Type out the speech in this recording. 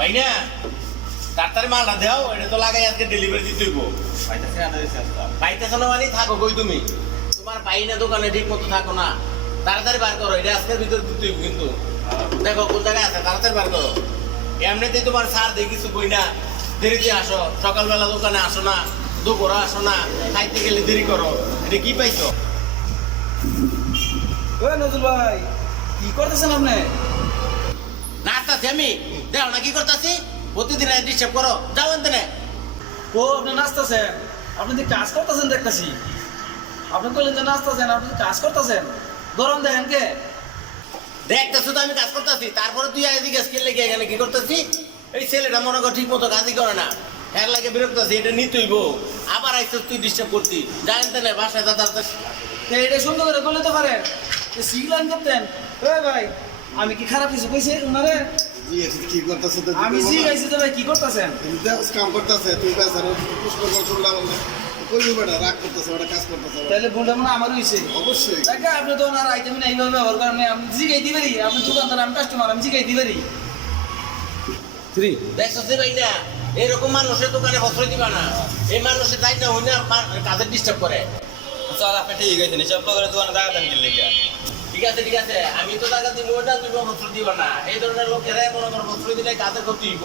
ভাই না তাড়াতাড়ি মালটা দাও, এটা তো লাগাই আজকে ডেলিভারি দিতে হইব। পাইতেছ না মানে থাকো কই তুমি? তোমার পাই না দোকানে ঠিক মতো থাকো না, তাড়াতাড়ি বার করো, এটা আজকের ভিতরে দিতে হইব কিন্তু। দেখো কোন জায়গায় আছে, তাড়াতাড়ি বার করো। এমনিতেই তোমার স্যার দেখি কিছু কই না, দেরিতে আসো, সকালবেলা দোকানে আসো না, দুপুরে আসো না, খাইতে গেলে দেরি করো, এটা কি পাইছো? ওই নজরুল ভাই, কি করতেছেন আপনি? নাচতাছি আমি, দেখো না কি করতেছি, প্রতিদিন ডিস্টার্ব করো, যাও এনতে না। ও আপনি নাচতেছেন? আপনি যে কাজ করতেছেন দেখতেছি। আপনি বললেন যে নাচতেছেন, আপনি কাজ করতেছেন, গরম দেখেন কে? দেখতেছো তো আমি কাজ করতেছি, তারপরে তুই এদিকে স্কেল লেগে এখানে কি করতেছি? এই ছেলেটা মনে কর ঠিক মতো কাজই করে না, এর লাগে বিরক্ত আছি, এটা নিতেই বউ। আবার আইসিস তুই ডিস্টার্ব করতি, জানেন না বাসায় দাদা। এটা সুন্দর করে বলে তো পারেন, সিগলান করতেন। ওই ভাই, আমি কি খারাপ কিছু কইছি ওনারে? কি করতেছ? আমি জিগাইছি তো ভাই, কি করতেছেন? কাম করতেছে, তুই বেচারা পুষ্প শুনলাম কইবি বেটা, রাগ করতেছে, ওটা কাজ করতেছে। তাহলে ভুলটা মনে আমার হয়েছে। অবশ্যই দেখে আপনি তো ওনার আইটেম না এইভাবে ব্যবহার করেন, আমি জিগাই দিই পারি। আপনি দোকানদার, আমি কাস্টমার, আমি জিগাই দিই পারি। দেখছো যে ভাই না, এরকম মানুষের দোকানে বস্ত্র দিবা না। এই মানুষের তাই না হই না কাজের ডিস্টার্ব করে। চল আপনি ঠিক আছে, নিশ্চয় করে দোকানে টাকা দেন কিনলে কি? ঠিক আছে ঠিক আছে, আমি তো টাকা দিব না, তুমি বস্ত্র দিবা না। এই ধরনের লোকেরা মনে করো বস্ত্র দিলে কাজের ক্ষতি হইব।